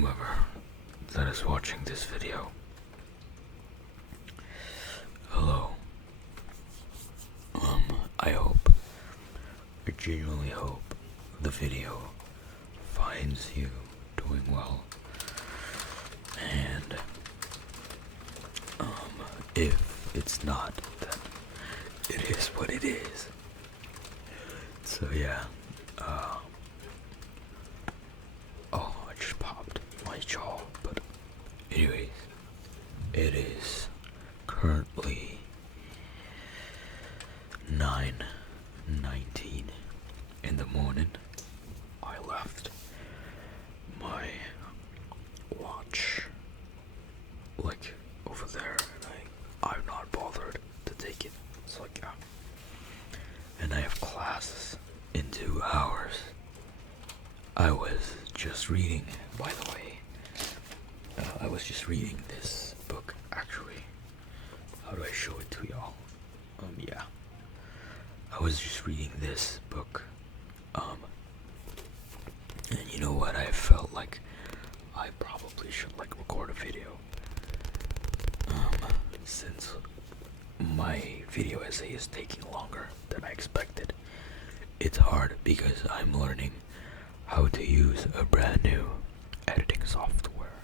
whomever that is watching this video. Hello. I genuinely hope the video finds you doing well. And, if it's not, then it is what it is. So yeah, I just popped my jaw, but anyways, it is currently 9:19 in the morning. I left my watch like over there, and I'm not bothered to take it. It's like, yeah. And I have classes in 2 hours. I was just reading, by the way, I was just reading this book, actually. How do I show it to y'all? Yeah. I was just reading this book, and you know what, I felt like I probably should record a video, since my video essay is taking longer than I expected. It's hard because I'm learning how to use a brand new editing software.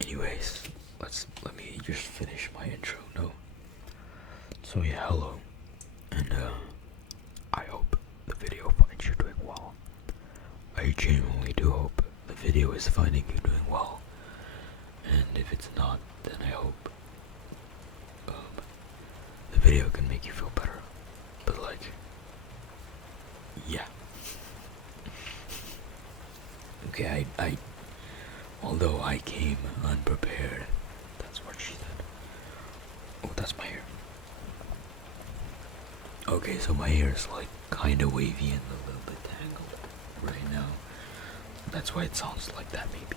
Anyways, let me just finish my intro. No. So yeah, hello, and I hope the video finds you doing well. I genuinely do hope the video is finding you doing well, and if it's not, then I hope the video can make you feel better. But yeah. Okay, I although I came unprepared, that's what she said. Oh, that's my hair. Okay, so my hair is kinda wavy and a little bit tangled right now. That's why it sounds like that, maybe.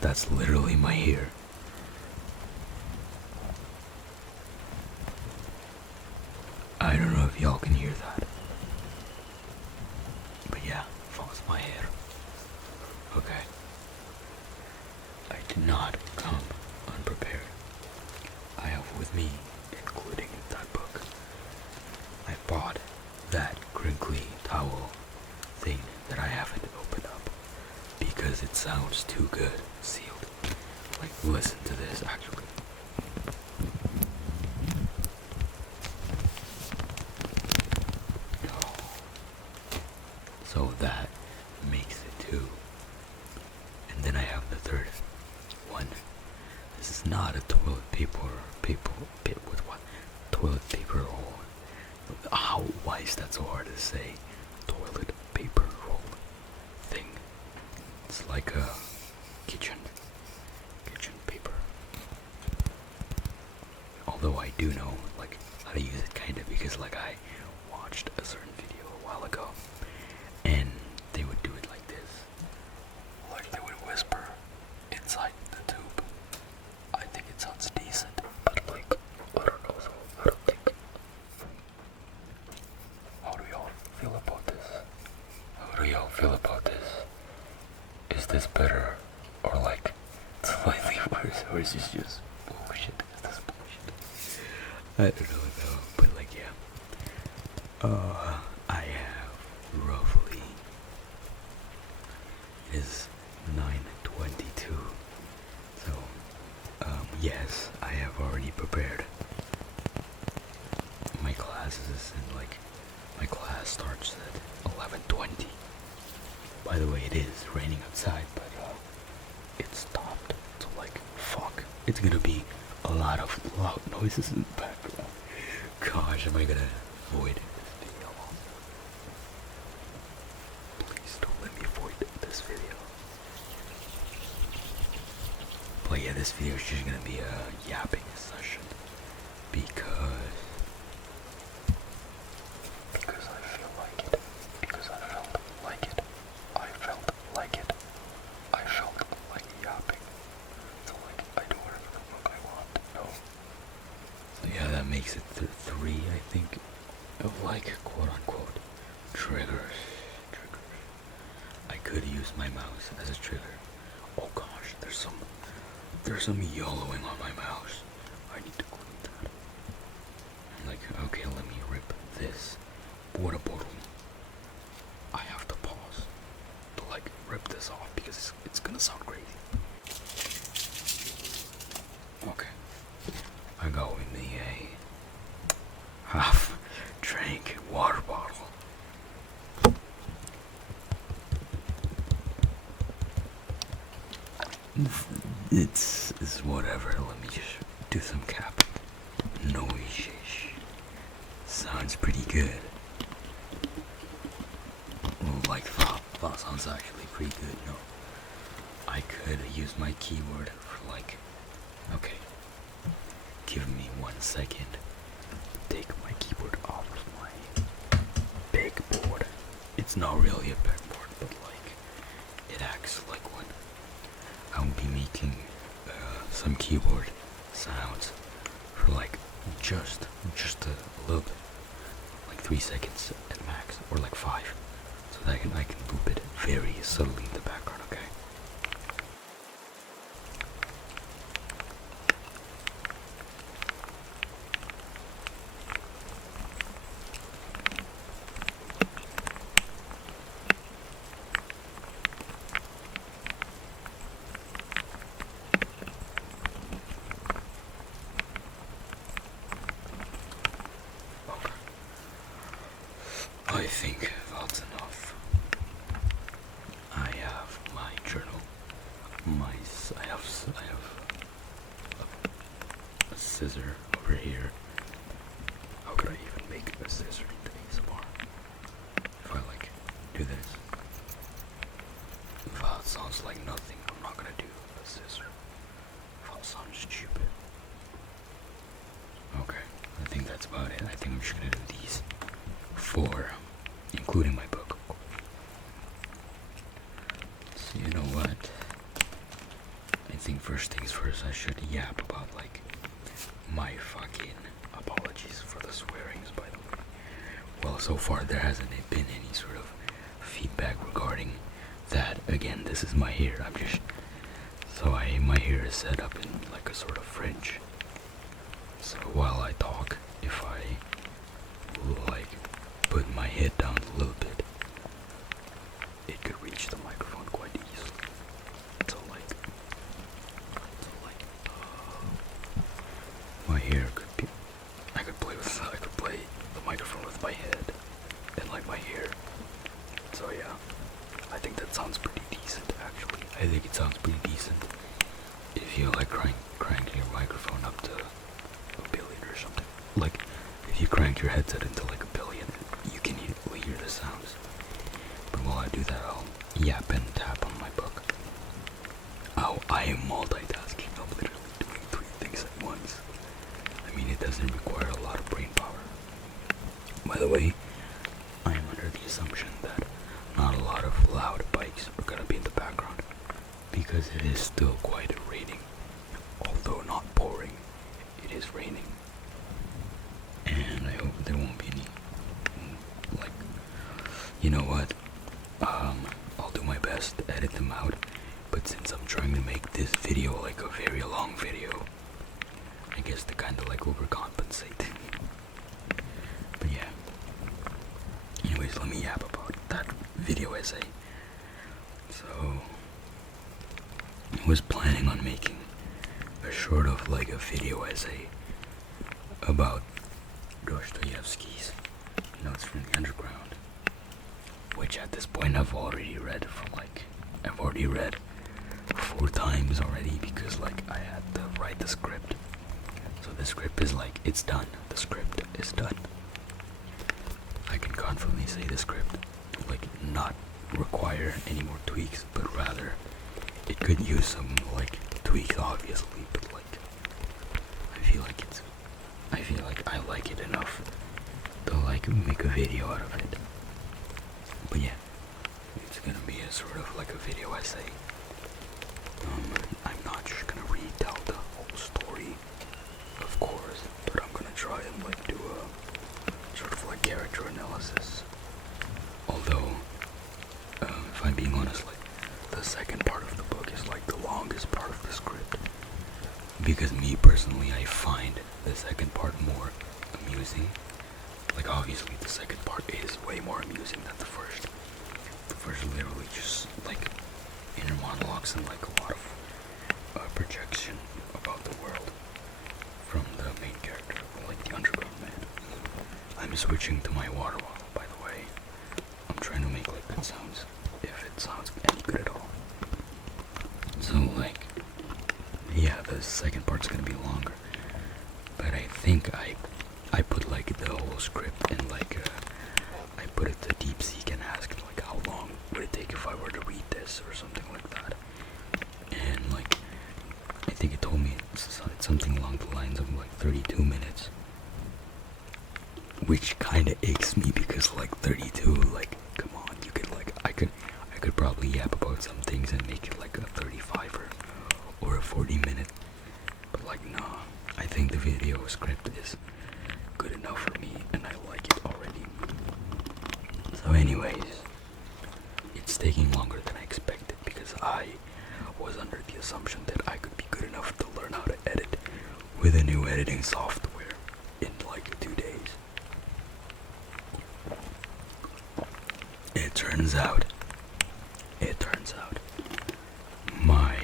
That's literally my hair. I don't know if y'all can hear that. But yeah, that's my hair. Okay. I did not come unprepared. I have with me, including that book, I bought that crinkly towel thing that I haven't opened up because it sounds too good sealed. Listen to this, actually. So that makes it 2. And then I have the third one. This is not a toilet paper with what? Toilet paper roll. Why is that so hard to say? Toilet paper roll thing. It's like a kitchen paper. Although I do know how to use it kinda, because I watched a certain video a while ago, and they would do it like this. They would whisper inside the tube. I think it sounds decent, but I don't know, so I don't think. How do y'all feel about this? How do y'all feel about this? Is this better, or slightly worse, or is this just bullshit? Is this bullshit? I don't know though, but yeah. I have roughly, it is 9:22, so, yes, I have already prepared my classes, and my class starts at 11:20. By the way, it is raining outside, but, it stopped, so fuck, it's gonna be a lot of loud noises in the background. Gosh, am I gonna avoid this video? Please don't let me avoid this video. But yeah, this video is just gonna be a yapping session because I feel like it. Because I felt like it. I felt like it. I felt like yapping. So I do whatever the fuck I want. No. So yeah, that makes it 3, I think, of quote unquote Triggers. I could use my mouse as a trigger. Oh gosh, there's some yellowing on my mouse. I need to clean that. Like, okay, let me rip this water bottle. I have to pause to like rip this off because it's gonna sound crazy. Okay, I go in the half drink water bottle. It's whatever. Let me just do some cap noise. Sounds pretty good. Well, like that sounds actually pretty good. No, I could use my keyboard for like. Okay, give me 1 second. Take my keyboard off of my big board. It's not really a big board, but like it acts like one. I will be making some keyboard sounds for like just a little bit, like 3 seconds at max, or like 5, so that I can loop it very subtly in the background. Okay. I think that's enough. I have my journal. I have a scissor over here. How could I even make a scissor into ASMR? If I like do this. That sounds like nothing. I'm not gonna do a scissor. That sounds stupid. Okay, I think that's about it. I think I'm just gonna do these 4, including my book. So you know what? I think first things first, I should yap about like my fucking apologies for the swearings, by the way. Well, so far there hasn't been any sort of feedback regarding that. Again, this is my hair. My hair is set up in like a sort of fringe. So while I talk, if I like put my head down a little bit, it could reach the microphone quite easily. So my hair could be, I could play the microphone with my head and like my hair. So yeah, I think that sounds pretty decent actually. I think it sounds pretty decent if you like crank your microphone up to 1 billion or something. Like if you crank your headset into like 1 billion, you can hear the sounds. But while I do that, I'll yap and tap on my book. Oh, I am multitasking. I'm literally doing 3 things at once. I mean, it doesn't require a lot of brain power. By the way, I am under the assumption that not a lot of loud bikes are gonna be in the background, because it is still quite raining. Although not pouring, it is raining. And I hope there won't be any, like, you know what, I'll do my best to edit them out, but since I'm trying to make this video like a very long video, I guess to kind of like overcompensate. But yeah, anyways, let me yap about that video essay. So, I was planning on making a sort of like a video essay about Dostoevsky's Notes from the Underground, which at this point I've already read 4 times already, because like I had to write the script. So the script is like, it's done. The script is done. I can confidently say the script like not require any more tweaks, but rather it could use some like tweaks obviously, but like I feel like I like it enough to like make a video out of it. But yeah, it's gonna be a sort of like a video essay. I'm not just gonna retell the whole story, of course, but I'm gonna try and like do a sort of like character analysis because me personally, I find the second part more amusing. Like obviously the second part is way more amusing than the first. The first literally just like inner monologues and like a lot of projection about the world from the main character, like the underground man. I'm switching to my water bottle, by the way. I'm trying to make like good sounds, if it sounds any good at all. So like, yeah, the second part's gonna be longer, but I think I put like the whole script in like I put it to DeepSeek and asked like how long would it take if I were to read this or something like that, and like I think it told me it's something along the lines of like 32 minutes, which kind of aches me because like 32, like come on, you could like I could probably yap about some things and make it like a 35 or a 40 minute, but like nah, I think the video script is good enough for me and I like it already. So anyways, it's taking longer than I expected because I was under the assumption that I could be good enough to learn how to edit with a new editing software in like 2 days. It turns out my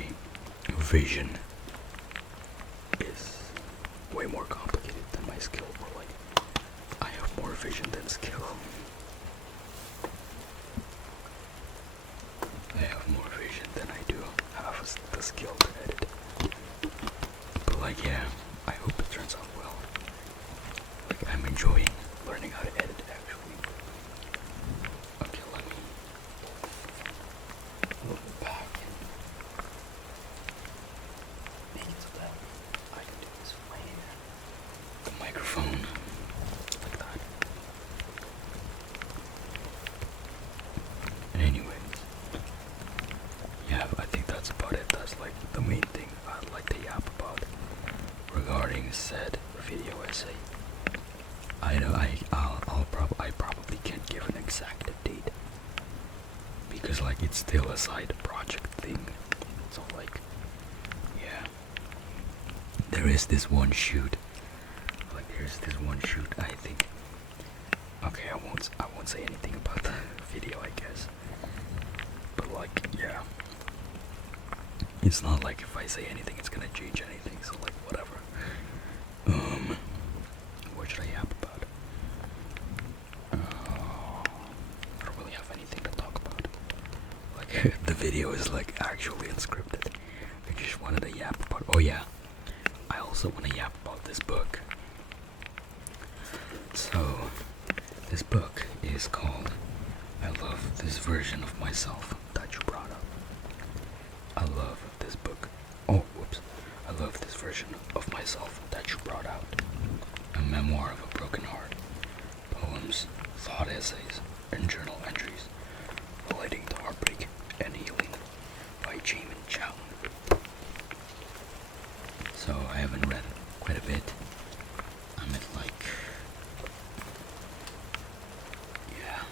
vision is way more complicated than my skill, or like I have more vision than skill. I have more vision than I do have the skill to edit. But like yeah, I hope it turns out well. Like I'm enjoying learning how to edit actually. Okay, let me move it back and make it so that I can do this way. The microphone like that. Anyways, yeah, I think that's about it. That's like the main thing I'd like to yap about regarding said video essay. I probably can't give an exact date because like it's still a side project thing. So like, yeah, there is this one shoot. Like there's this one shoot. I think. Okay, I won't say anything about the video, I guess. But like, yeah, it's not like if I say anything, it's gonna change anything. So like, whatever. What should I yap about? I don't really have anything to talk about. Like, the video is like actually unscripted. I just wanted to yap about. Oh yeah, I also want to yap about this book. So, this book is called I Love This Version of Myself That You Brought Up. I love this book. Oh, whoops. I love this version of myself that you brought out. A memoir of a broken heart. Poems, thought essays, and journal entries relating to heartbreak and healing by Jamin Chow. So I haven't read quite a bit. I'm at like, yeah,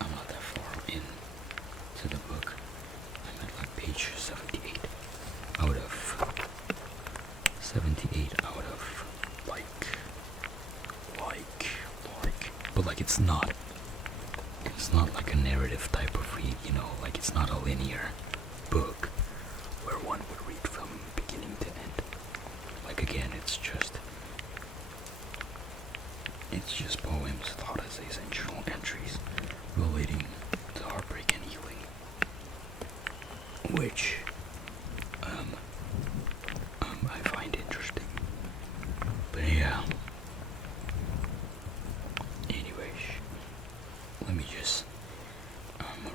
I'm not that far in to the book. I'm at like page 78 out of 78 out of like, but like it's not like a narrative type of read, you know, like it's not a linear book where one would read from beginning to end. Like again, it's just poems, thought essays, and journal entries relating to heartbreak and healing, which I find interesting. But yeah. Anyways, let me just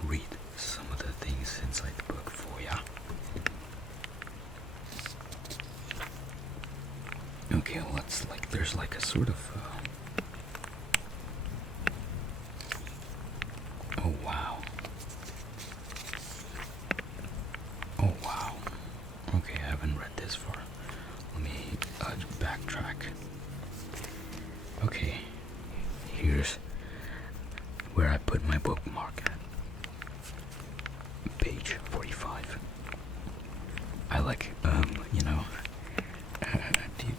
read some of the things inside the book for ya. Okay, let's like there's like a sort of oh wow. Oh wow. Okay, I haven't read this far. Let me backtrack. Okay, here's where I put my bookmark at. Page 45. I like, you know,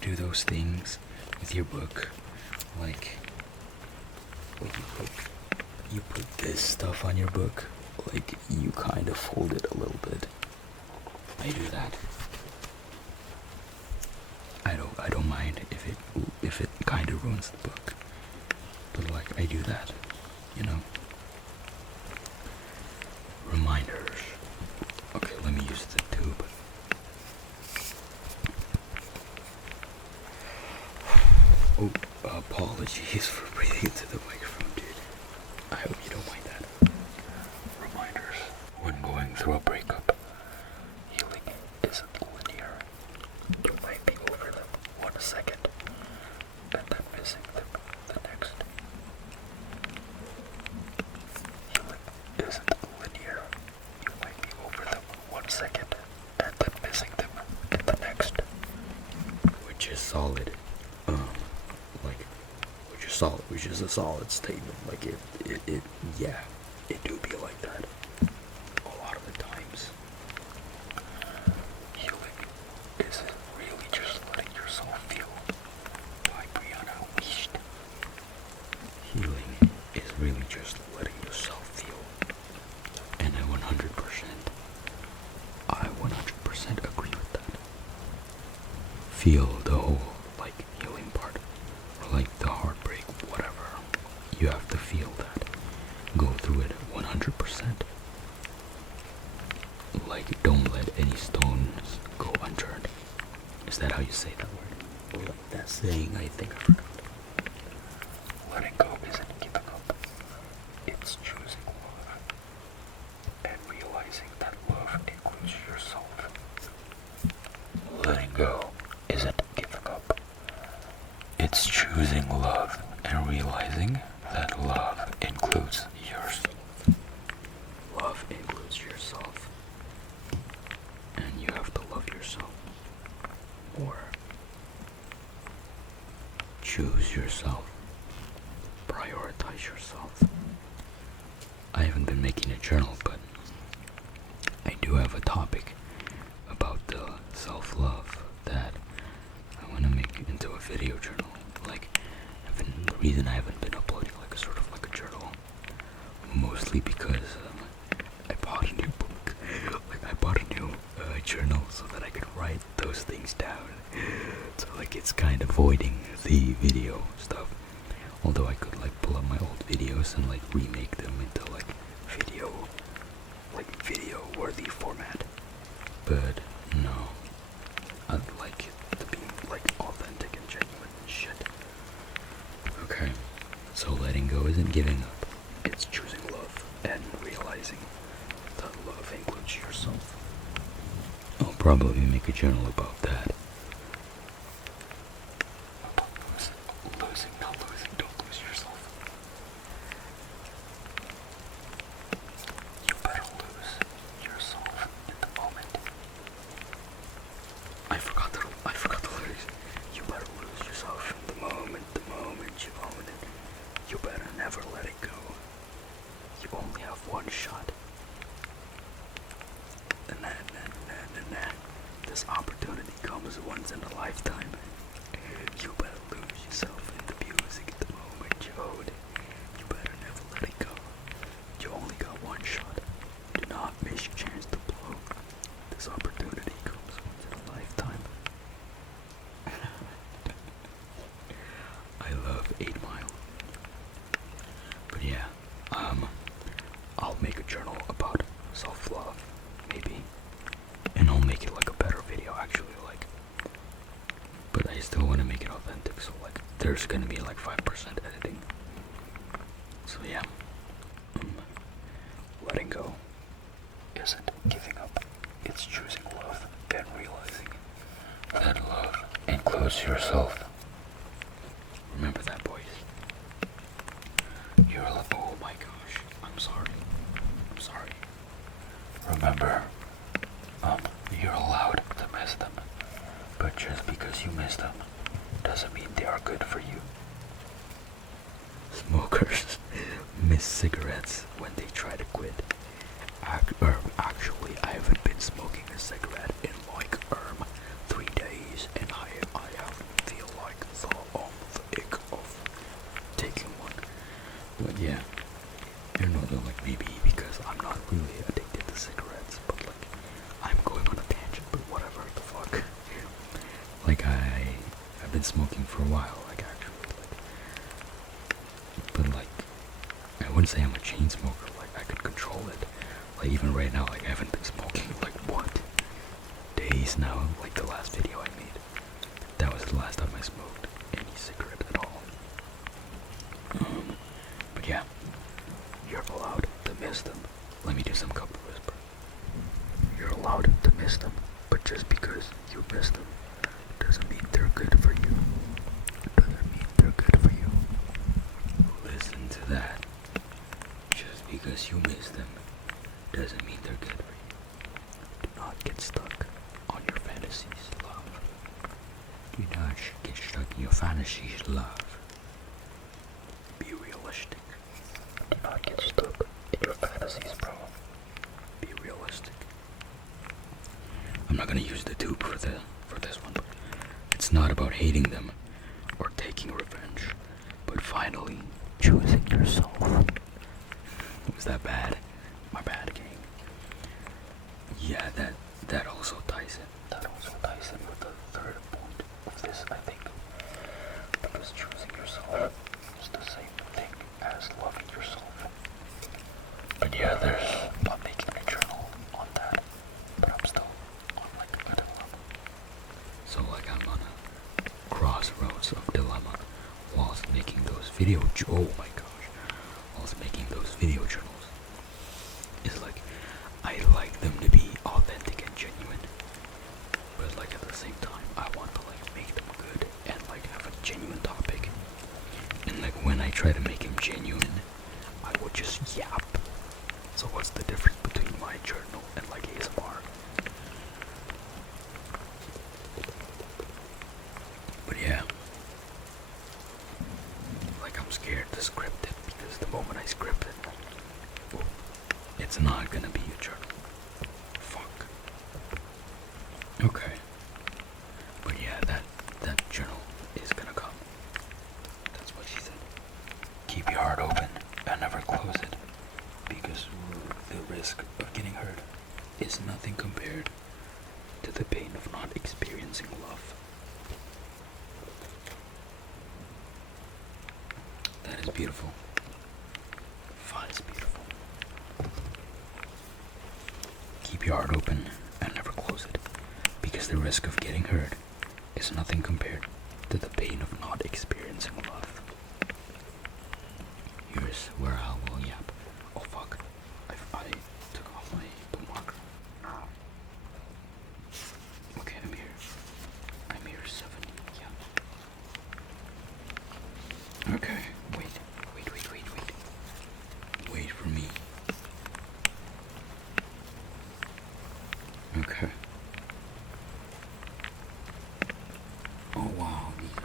do those things with your book, like you put this stuff on your book, like you kind of fold it a little bit. I do that. I don't mind if it kind of ruins the book, but like I do that, you know. Reminders. Okay, let me use the tube. Oh, apologies for breathing into the microphone, dude. I hope you don't mind that. Reminders. When going through a breakup, healing isn't linear. You might be over them 1 second, and then missing them the next. Healing isn't linear. You might be over them 1 second, and then missing them in the next. Which is solid. Which is a solid statement. Like yeah, it do be like that a lot of the times. Healing is really just letting yourself feel. By Brianna Unleashed. Healing is really just letting yourself feel. And I 100% agree with that. Feel the whole, like, healing part. Or like the heartbreak, whatever. You have to feel that. Go through it 100%. Like, don't let any stones go unturned. Is that how you say that word? Or like that saying, I think I forgot. Letting go isn't giving up. It's choosing love. And realizing that love includes yourself. Letting go isn't giving up. It's choosing love and realizing that love includes yourself. Love includes yourself. And you have to love yourself more. Choose yourself. Prioritize yourself. I haven't been making a journal, but I do have a topic about the self-love that I want to make into a video journal. Like, the reason I haven't been uploading like a sort of like a journal, mostly because I bought a new book. Like, I bought a new journal so that I could write those things down. So like it's kind of avoiding the video stuff. Although I could like pull up my old videos and like remake them into like video worthy format. But no, I'd like it to be like authentic and genuine and shit. Okay, so letting go isn't giving up. It's choosing love and realizing that love includes yourself. I'll probably make a journal about that. Not losing, don't lose yourself. You better lose yourself in the moment. I forgot the lyrics. You better lose yourself in the moment you own it. You better never let it go. You only have one shot. This opportunity comes once in a lifetime. You better lose yourself in the music at the moment you own it. You better never let it go. You only got one shot. Do not miss your chance to blow. This opportunity comes once in a lifetime. I love 8 Mile. But yeah, I'll make a journal about self-love, maybe. And I'll make it like a better video, actually, like. But I still want to make it authentic, so like, there's gonna be like 5% editing. So yeah, letting go isn't giving up. It's choosing love and realizing that love includes yourself. Remember that, boys. Oh my gosh, I'm sorry. Remember, you're allowed to miss them, but just because you miss them doesn't mean they are good for you. Smokers miss cigarettes when they try to quit. Actually, I haven't been smoking a cigarette in like 3 days, and I have Like I've been smoking for a while, like actually, but like I wouldn't say I'm a chain smoker. Like I could control it. Like even right now, like I haven't been smoking like what, days now. Like the last video I made, that was the last time I smoked any cigarette at all. But yeah, you're allowed to miss them. Let me do some couple whisper. You're allowed to miss them, but just because you miss them doesn't mean they're good for you. Doesn't mean they're good for you. Listen to that. Just because you miss them doesn't mean they're good for you. Do not get stuck on your fantasies, love. Do not get stuck in your fantasies, love. Be realistic. Do not get stuck in your fantasies, bro. Be realistic. I'm not gonna use the tube for this one. It's not about hating them or taking revenge, but finally choosing yourself. Was that bad? My bad, gang. Yeah, that also ties in. That also ties in with the third point of this, I think. Because choosing yourself is the same thing as loving yourself. But yeah, I'm making a journal on that, but I'm still on like a dilemma. So like I'm on a crossroads of dilemma whilst making those oh my gosh, whilst making those video journals. It's like, I like them to be authentic and genuine, but like at the same time, I want to like make them good and like have a genuine topic. And like when I try to make them genuine, I would just yap. So what's the difference between my journal and like ASMR? But yeah, like I'm scared to script it because the moment I script it, it's not gonna be a journal. Fuck. Okay. But yeah, that journal is gonna come. That's what she said. Keep your heart open and never close it, because the risk of getting hurt is nothing compared to the pain of not experiencing love. That is beautiful. Fun is beautiful. Keep your heart open and never close it, because the risk of getting hurt is nothing compared to the pain of not experiencing love. Here's where I will yap. Oh fuck, I took off my bookmark. Okay, I'm here 7, yeah. Okay, wait. Wait for me. Okay. Oh wow, these are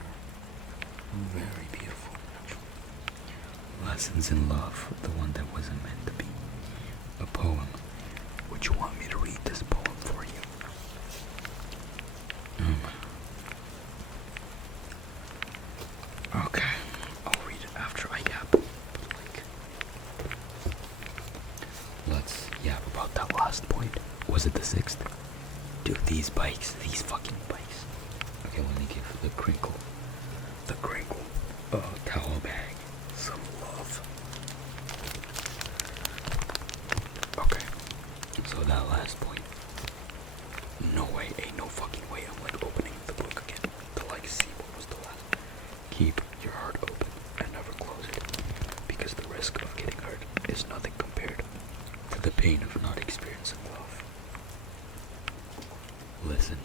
very beautiful. Lessons in Love, the one that wasn't meant to be. A poem. Would you want me to read this poem for you? Okay, I'll read it after I yap. But like, let's yap about that last point. Was it the 6th? Dude, these fucking bikes. Okay, let me give the crinkle towel bag some love. Okay, so that last point. No way, ain't no fucking way I'm like opening the book again to like see what was the last. Keep your heart open and never close it, because the risk of getting hurt is nothing compared to the pain of not experiencing love. Listen,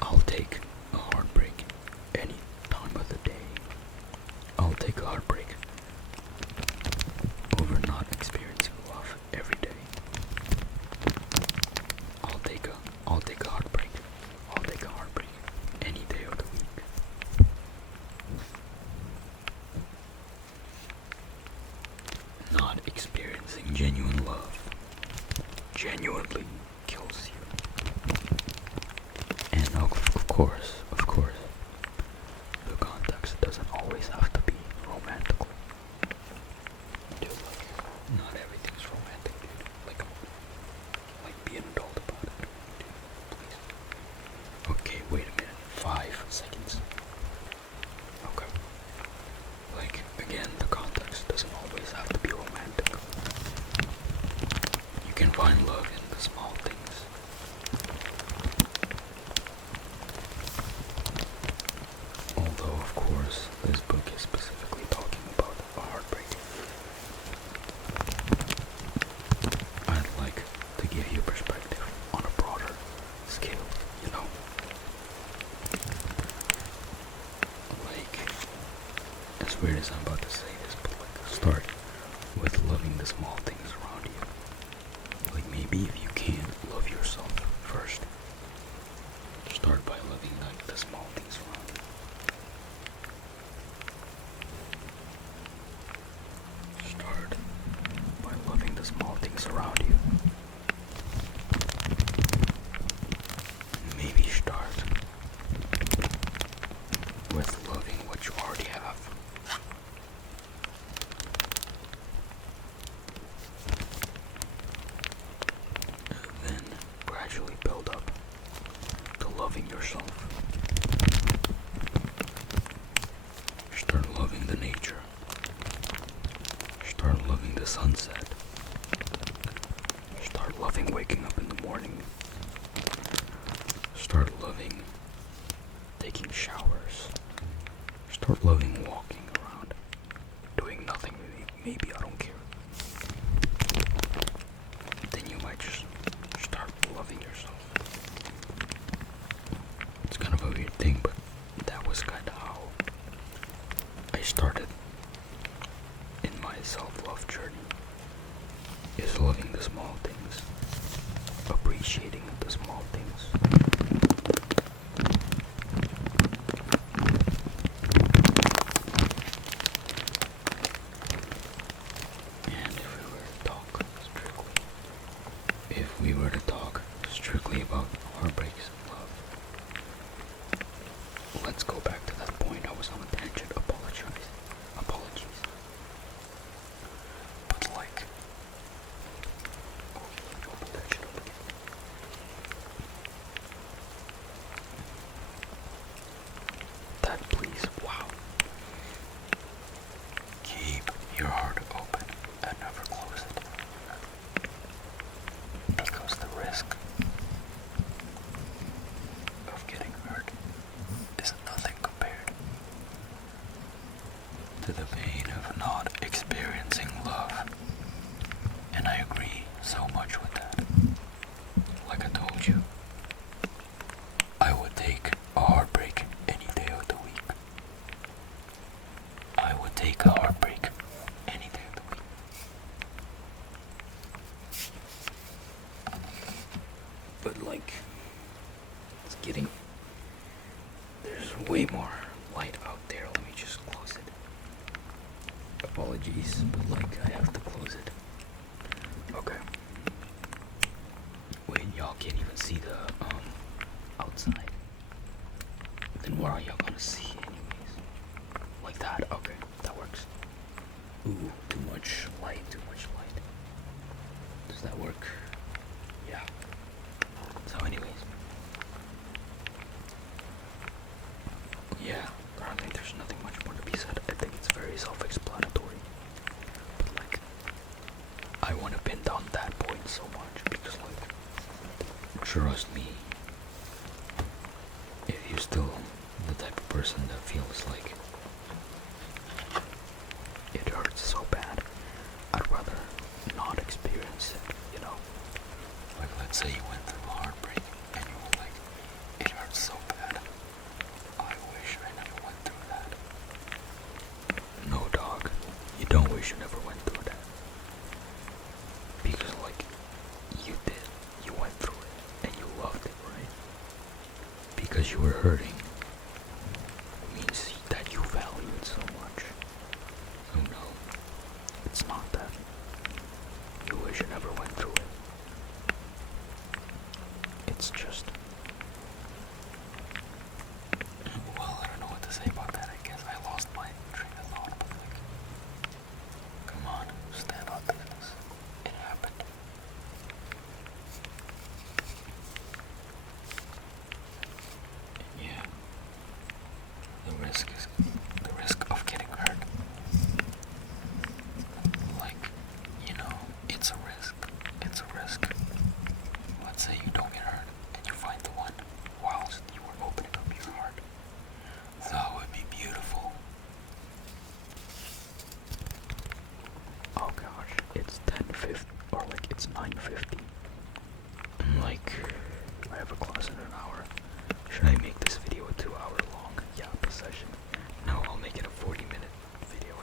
I'll take a heartbreak any time of the day. I'll take a heartbreak over not experiencing love every day. I'll take a heartbreak. I'll take a heartbreak any day of the week. Not experiencing genuine love genuinely kills you. And of course, the context doesn't always have to be romantic. Dude, like, not everything's romantic, dude. Like, be an adult about it. Dude, please. weird as I'm about to say this, but like, start with loving the small things around you. Like, maybe if you can't love yourself first, start by loving like the small things around you. Start by loving the small things around you. Maybe start with loving what you already have. Then gradually build up to loving yourself. Start loving the nature. Start loving the sunset. Start loving waking up in the morning. Start loving taking showers. Start loving walking around, doing nothing. Maybe I don't care. Then you might just start loving yourself. It's kind of a weird thing, but that was kind of how I started in my self-love journey. Is loving the small things, appreciating the small things. If we were to talk strictly about heartbreaks and love, let's go back to that point. I was on a tangent. Apologies. But like, open that shit up again. That, please. Wow. Keep your heart open and never close it. Because the risk of getting hurt is nothing compared to the pain of not experiencing love. And I agree so much with that. Like I told you, I would take a heartbreak any day of the week. I would take a heartbreak any day of the week. But like, it's getting, there's way more light out there. Let me just close it. Apologies, but like, I have to close it. Okay. Wait, y'all can't even see the outside. Then what are y'all gonna see anyways? Like that? Okay, that works. Ooh, too much light. Does that work? Yeah. So anyways. Yeah, I think there's nothing much more to be said. I think it's very self-explanatory. But like, I want to pin down that point so much because like, trust me, if you're still the type of person that feels like it hurts so bad, I'd rather not experience it, you know? Like, let's say you went through a heartbreak and you were like, it hurts so bad. I wish I never went through that. No, dog. You don't wish you never went through that. Because, like, you did. You went through it and you loved it, right? Because you were hurting means that you value it so much. Oh no, it's not that. You wish you never went through it. It's just, well, I don't know what to say about that. I guess I lost my train of thought, but like, come on, stand on business. It happened. Yeah, the risk of getting hurt. Like, you know, it's a risk. Let's say you don't get hurt and you find the one whilst you were opening up your heart. That would be beautiful. Oh gosh, it's 10:50 or like it's 9:50. I'm like, I have a class in an hour. Should I make this video a 2-hour long yap session? No, I'll make it a 40-minute video.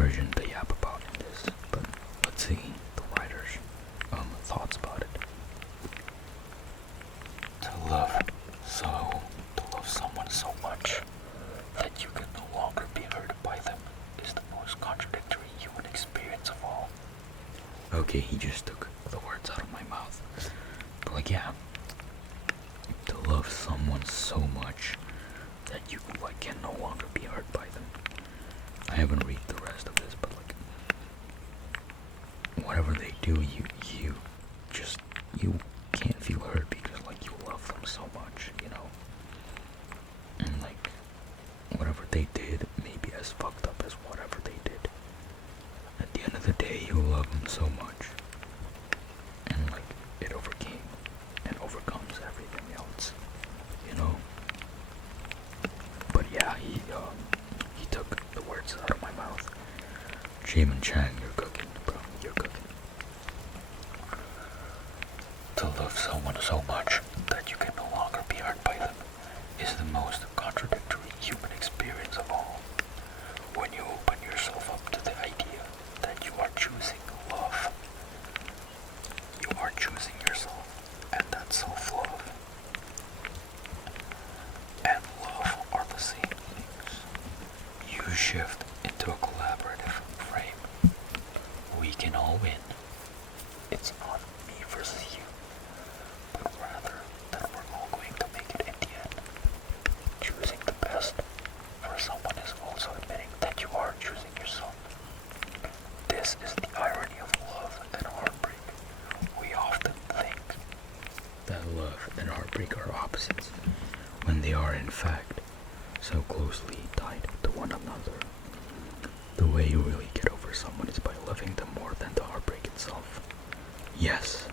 version to yap about in this, but let's see the writer's thoughts about it. To love someone so much that you can no longer be hurt by them is the most contradictory human experience of all. Okay, he just took the words out of my mouth. But like, yeah, to love someone so much that you like can no longer be hurt by them. I haven't read the rest of this, but like, whatever they do, you can't feel hurt because like you love them so much, you know. And like, whatever they did may be as fucked up as whatever they did. At the end of the day, you love them so much, and like it overcame and overcomes everything else, you know. But yeah, he took the words out of my mouth. Jamin Chang, you're cooking, bro. You're cooking. To love someone so much that you can no longer be hurt by them is the most contradictory human experience of all. When you open yourself up to the idea that you are choosing love, you are choosing yourself, and that self-love and love are the same things. You shift into a collaborative frame. We can all win. It's not me versus you, but rather that we're all going to make it in the end. Choosing the best for someone is also admitting that you are choosing yourself. This is the irony of love and heartbreak. We often think that love and heartbreak are opposites, when they are in fact so closely tied to one another. The way you really get over someone is by loving them more than the heartbreak itself. Yes,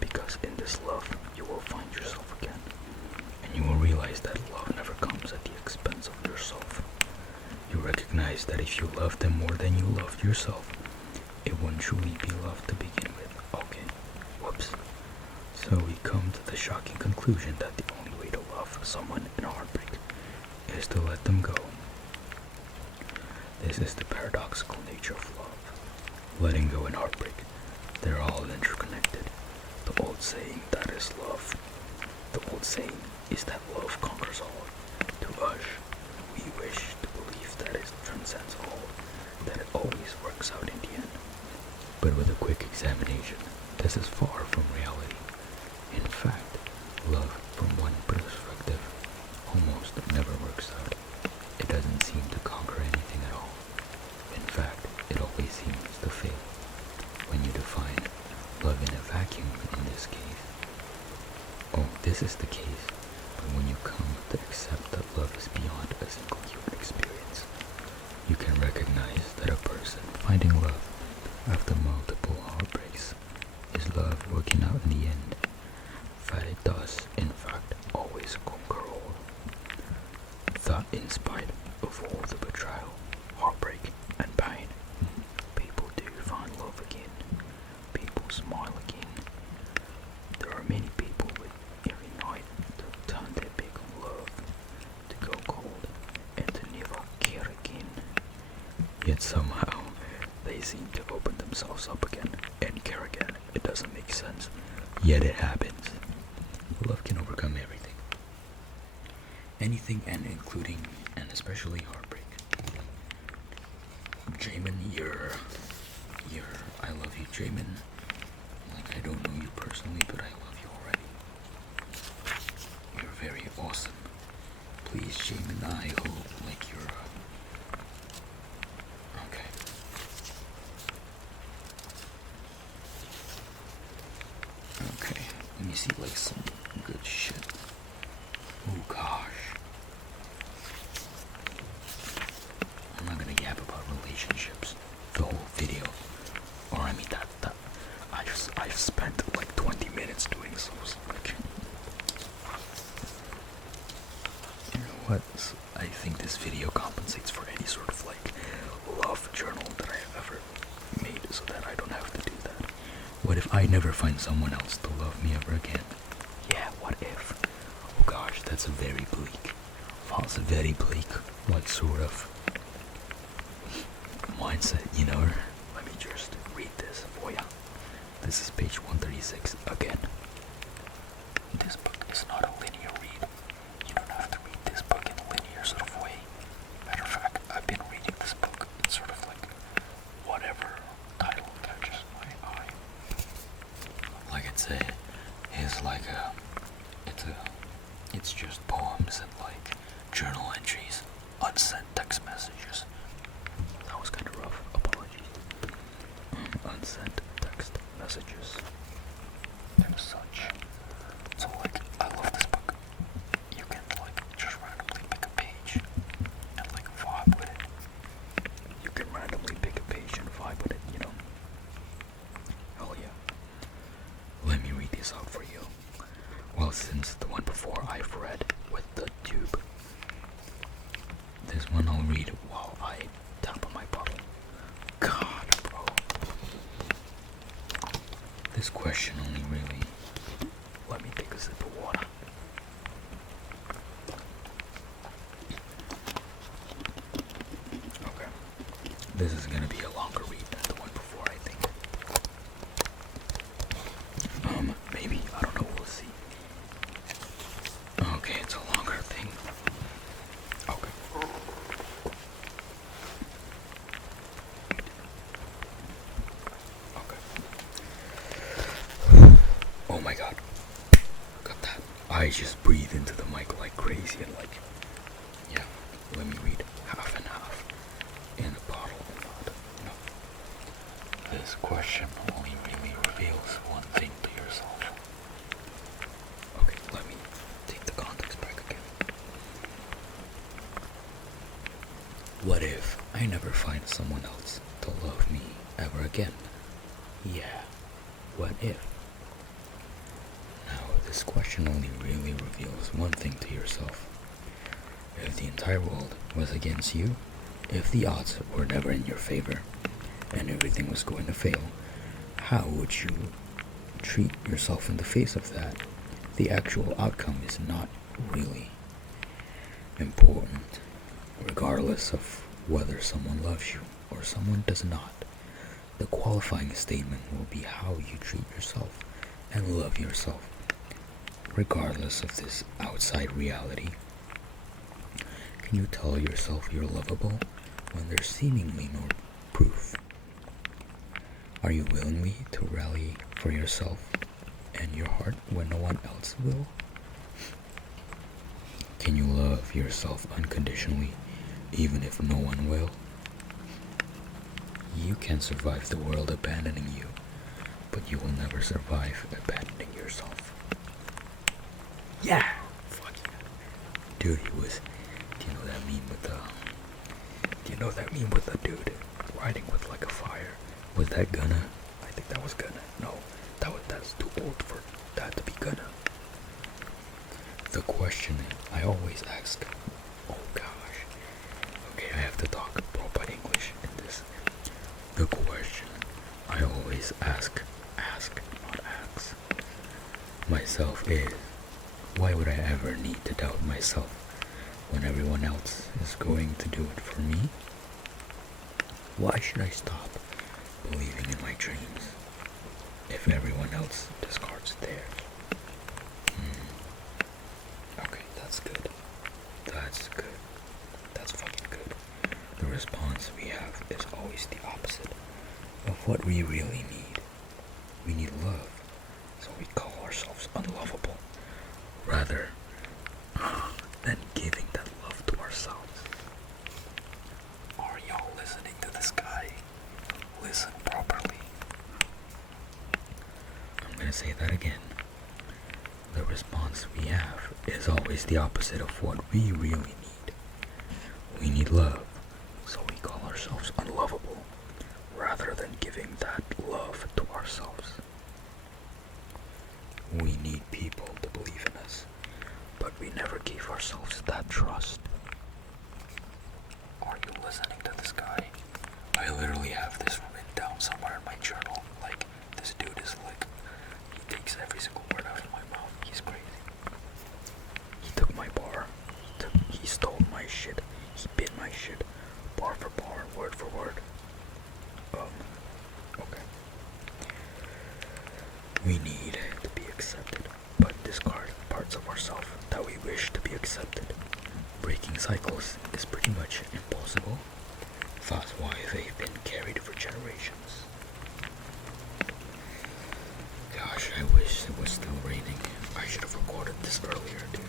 because in this love you will find yourself again, and you will realize that love never comes at the expense of yourself. You recognize that if you love them more than you loved yourself, it won't truly be love to begin with. Okay, whoops. So we come to the shocking conclusion that the only way to love someone in a heartbreak is to let them go. This is the paradoxical nature of love. Letting go and heartbreak, they're all interconnected. The old saying, that is love. The old saying is that love conquers all. To us, we wish to believe that it transcends all, that it always works out in the end. But with a quick examination, this is far from reality. In fact, love from one perspective almost never works out. It doesn't seem to conquer anything at all. In fact, it always seems to fail. When you define love in a vacuum in this case, oh, this is the case, but when you come to accept that love is beyond a single human experience, you can recognize that a person finding love after multiple heartbreaks is love working out in the end, that it does, in fact, always conquer all. That in spite of all the betrayal, heartbreak, and pain, people do find love again. People smile again. There are many people with every night to turn their back on love, to go cold, and to never care again. Yet somehow, they seem to open themselves up again and care again. It doesn't make sense, yet it happens. Love can overcome everything. Anything, and including and especially heartbreak. Jamin, I love you, Jamin. Like, I don't know you personally, but I love you already. You're very awesome. Please, Jamin, I hope, like, you're, okay. Okay, let me see, like, some good shit. Oh, gosh. I'm not gonna yap about relationships the whole video. Or I mean that I've spent like 20 minutes doing so, like, you know what? So I think this video compensates for any sort of like love journal that I have ever made, so that I don't have to do that. What if I never find someone else to love me ever again? Yeah, what if? Oh gosh, that's very bleak. Well, it's very bleak, like sort of. My question only really... Let me take a sip of water. Okay. This is gonna be a longer read than the one before, I think. Maybe. I don't know. We'll see. Okay, it's a longer thing. Okay. Okay. Oh my god. Got that. I just breathe into the mic like crazy and like... Yeah, let me read half and half in a bottle and not, you know. This question only really reveals one thing to yourself. Okay, let me take the context back again. What if I never find someone else to love me ever again? Yeah, what if? Now, this question only really reveals one thing to yourself. If the entire world was against you, if the odds were never in your favor, and everything was going to fail, how would you treat yourself in the face of that? The actual outcome is not really important, regardless of whether someone loves you or someone does not. The qualifying statement will be how you treat yourself and love yourself, regardless of this outside reality. Can you tell yourself you're lovable when there's seemingly no proof? Are you willingly to rally for yourself and your heart when no one else will? Can you love yourself unconditionally even if no one will? You can survive the world abandoning you, but you will never survive abandoning yourself. Yeah! Fuck yeah. Dude, he was... Do you know that meme with the... Do you know that meme with the dude riding with like a fire? Was that Gunna? I think that was Gunna. No, that's too old for that to be Gunna. The question I always ask... Oh gosh. Okay, I have to talk proper English in this. The question I always ask, not ask, myself is, why would I ever need to doubt myself when everyone else is going to do it for me? Why should I stop believing in my dreams if everyone else discards theirs? Okay, that's good. That's good. That's fucking good. The response we have is always the opposite of what we really need. We need love, so we call ourselves unlovable, rather than giving that love to ourselves. Are y'all listening to this guy? Listen properly. I'm gonna say that again. The response we have is always the opposite of what we really need. We need love, so we call ourselves unlovable, rather than giving that love to ourselves. We need people to believe in us, but we never gave ourselves that trust. Are you listening to this guy? I literally have this written down somewhere in my journal. Like, this dude is like, he takes every single word out of my mouth. He's crazy. He took my bar. He stole my shit. He bit my shit. Bar for bar, word for word. Okay. We need to be accepted, but discard parts of ourselves that we wish to be accepted. Breaking cycles is pretty much impossible. That's why they've been carried for generations. Gosh, I wish it was still raining. I should have recorded this earlier, dude.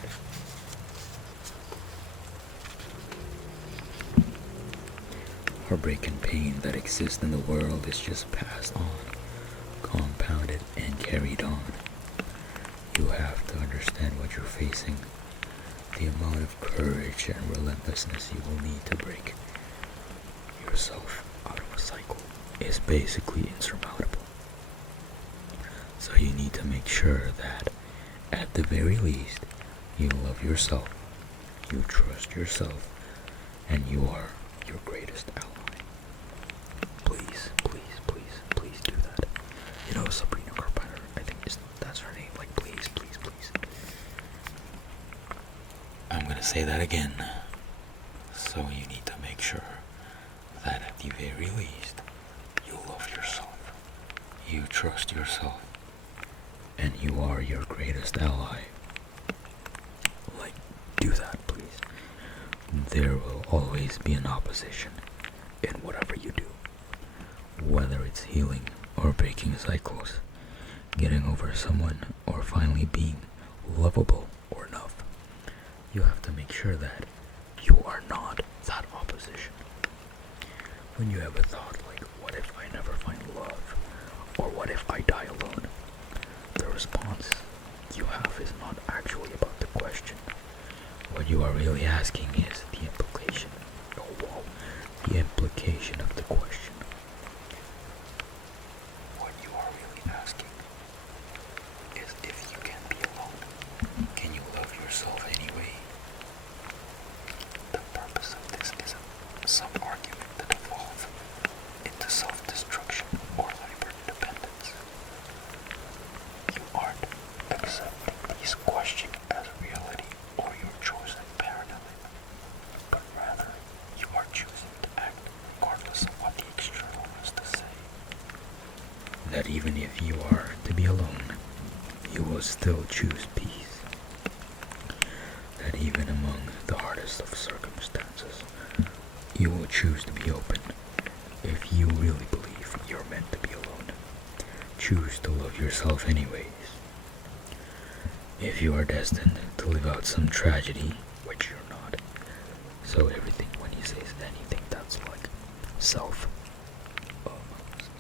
Heartbreak and pain that exist in the world is just passed on, compounded, and carried on. You have to understand what you're facing. The amount of courage and relentlessness you will need to break yourself out of a cycle is basically insurmountable. So you need to make sure that, at the very least, you love yourself, you trust yourself, and you are your greatest ally. Please, please, please, please do that. You know, Sabrina Carpenter, I say that again. So you need to make sure that at the very least, you love yourself, you trust yourself, and you are your greatest ally. Like, do that, please. There will always be an opposition in whatever you do. Whether it's healing or breaking cycles, getting over someone, or finally being lovable or enough, you have to make sure that you are not that opposition. When you have a thought like, what if I never find love? Or what if I die alone? The response you have is not actually about the question. What you are really asking is the implication. Oh, whoa. The implication of the question. What you are really asking is, if you can be alone, can you love yourself anyway? The purpose of this isn't some argument that evolves into self-destruction or hyper-dependence. You aren't accepting these questions as reality or your chosen paradigm, but rather you are choosing to act regardless of what the external has to say. That even if you are to be alone, you will still choose peace. That even among the hardest of circumstances, you will choose to be open. If you really believe you're meant to be alone, choose to love yourself anyways. If you are destined to live out some tragedy, which you're not, so everything when he says anything that's like self,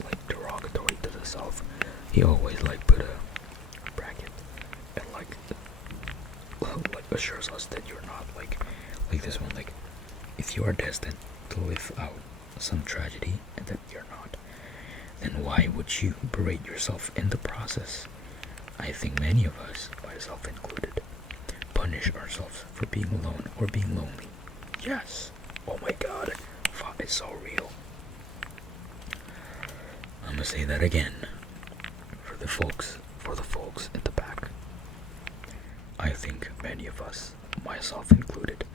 like derogatory to the self, he always like put a bracket and like assures us that you're not like this one, like if you are destined to live out some tragedy and that you're not, then why would you berate yourself in the process? I think many of us, myself included, punish ourselves for being alone or being lonely. Yes. Oh my god. Thought is so real. I'm gonna say that again. For the folks in the back. I think many of us, myself included,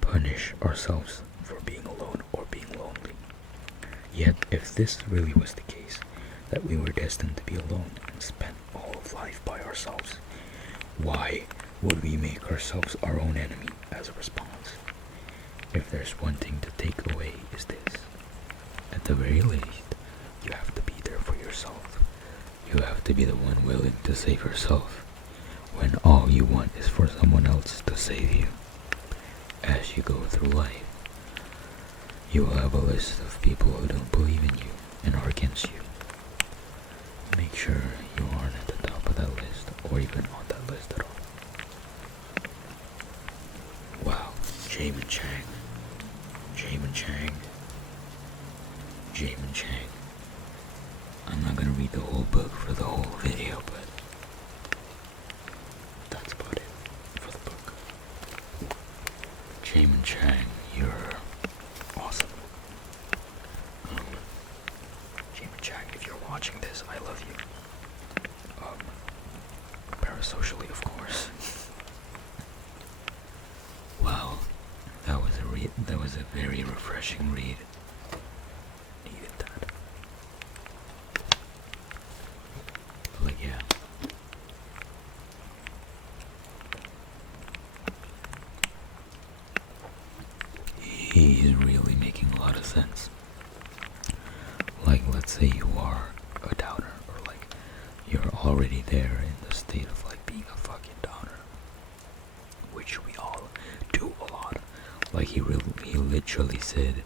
punish ourselves for being alone or being lonely. Yet, if this really was the case, that we were destined to be alone and spend all of life by ourselves, why would we make ourselves our own enemy as a response? If there's one thing to take away is this: at the very least, you have to be there for yourself. You have to be the one willing to save yourself, when all you want is for someone else to save you. As you go through life, you will have a list of people who don't believe in you and are against you. Make sure you aren't at the top of that list, or even on that list at all. Wow, Jamin Chang. I'm not gonna read the whole book for the whole video, but that's about it for the book. Jamin Chang, you're awesome. Jamin Chang, if you're watching this, I love you. Parasocially, of course. Wow, that was a very refreshing read. Needed that. But like, yeah. He's really making a lot of sense. Like, let's say you are a downer, or like you're already there in the state of like being a fucking downer, which we all do a lot. Like he literally said,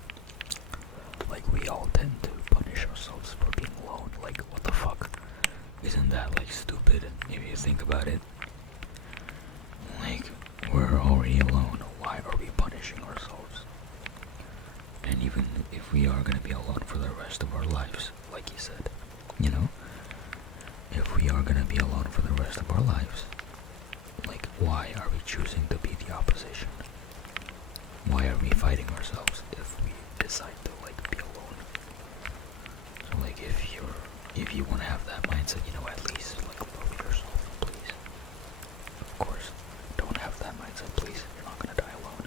like we all tend to punish ourselves for being alone. Like, what the fuck? Isn't that like stupid if you think about it? Like, we're already alone. Why are we punishing ourselves? And even if we are gonna be alone for the rest of our lives, like he said, you know, if we are gonna be alone for the rest of our lives, like, why are we choosing to be the opposition? Why are we fighting ourselves if we decide to like be alone? So like, if you want to have that mindset, you know, at least like love yourself, please. Of course, don't have that mindset, please. You're not gonna die alone.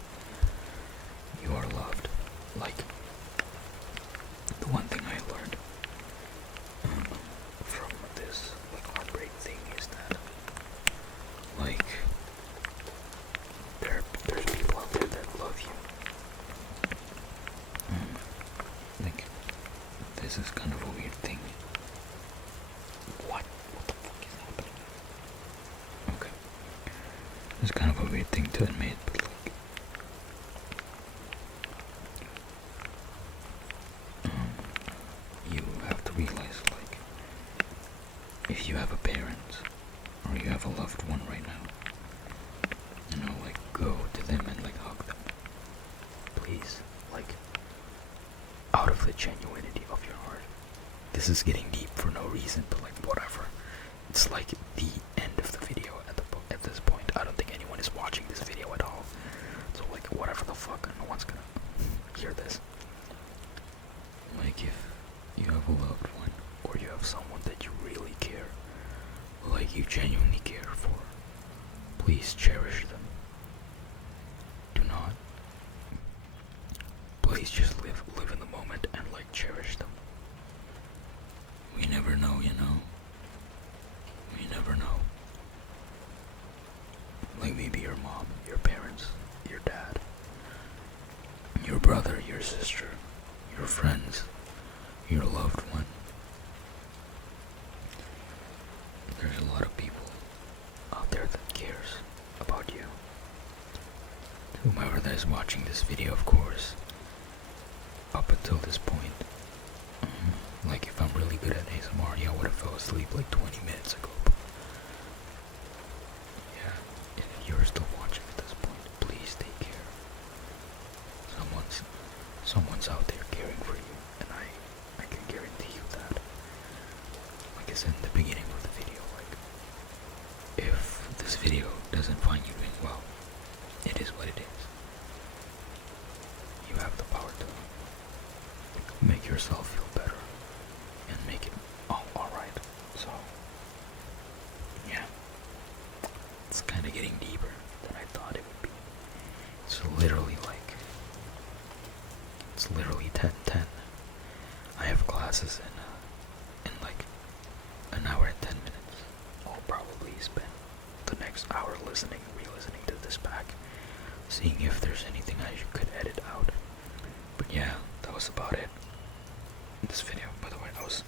this is kind of a weird thing. What? What the fuck is happening? Okay. It's kind of a weird thing to admit, but like, you have to realize, like, if you have a parent or you have a loved one right now, you know, like, go to them and like hug them. Please, like, out of the genuinity of your heart. This is getting deep for no reason, but like, whatever. It's like the end of the video at this point. I don't think anyone is watching this video at all. So like, whatever the fuck, no one's gonna hear this. Like, if you have a loved one, Or you have someone that you really care, like you genuinely care for, please cherish them. do not, Please just live in the moment and like cherish them. we never know, you know? We never know. Like maybe your mom, Your parents, your dad, your brother, your sister, your friends, your loved one. There's a lot of people out there that cares about you. whomever that is watching this video, of course, up until this point. Like if I'm really good at ASMR, yeah, I would have fell asleep like 20 minutes ago. Yeah, and if you're still watching at this point, please take care. Someone's out there caring for you, and I can guarantee you that. Like I said in the beginning of the video, like, if this video doesn't find you doing well, it is what it is. You have the power to make yourself feel better and make it all alright. So, yeah. It's kind of getting deeper than I thought it would be. It's literally 10:10. I have classes in like an hour and 10 minutes. I'll probably spend the next hour re-listening to this back, Seeing if there's anything I could edit out. But yeah, that was about it. This video, by the way, I was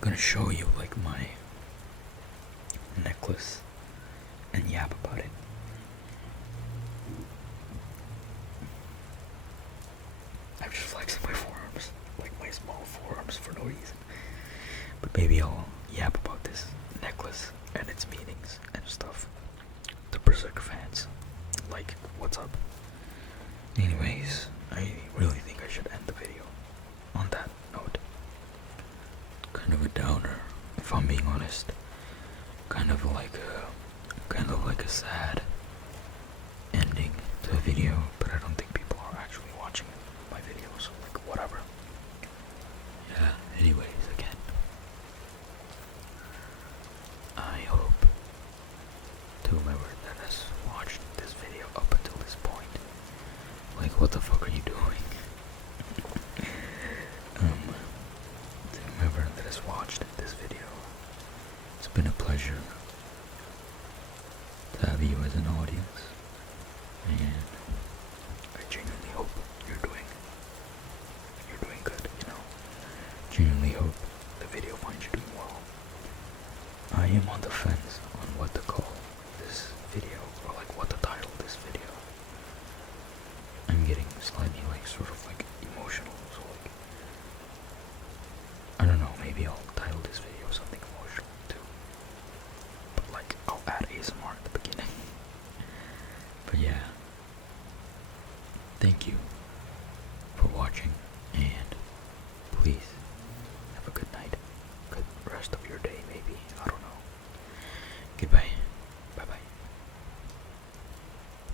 gonna show you like my necklace and yap about it. I'm just flexing my forearms, like my small forearms for no reason. But maybe I'll yap about this necklace and its meanings and stuff. The Berserk fans, like, what's up? Anyways, I really think I should end the video on that note. Kind of a downer, if I'm being honest. Kind of like a sad ending to a video, but I don't think people are actually watching my videos, so like whatever. Yeah, anyways, again, I hope to whomever that has watched this video up until this point, like, what the fuck are you doing? To whomever that has watched this video, it's been a pleasure to have you as an audience, and I genuinely hope you're doing good, you know. Genuinely hope the video finds you doing well. I am on the fence on what to call this video, or like what to title this video. I'm getting slightly like sort of like emotional, so like, I don't know, maybe I'll title this video something emotional too. But like, I'll add ASMR at the beginning. But yeah, thank you for watching, and please have a good night, good rest of your day.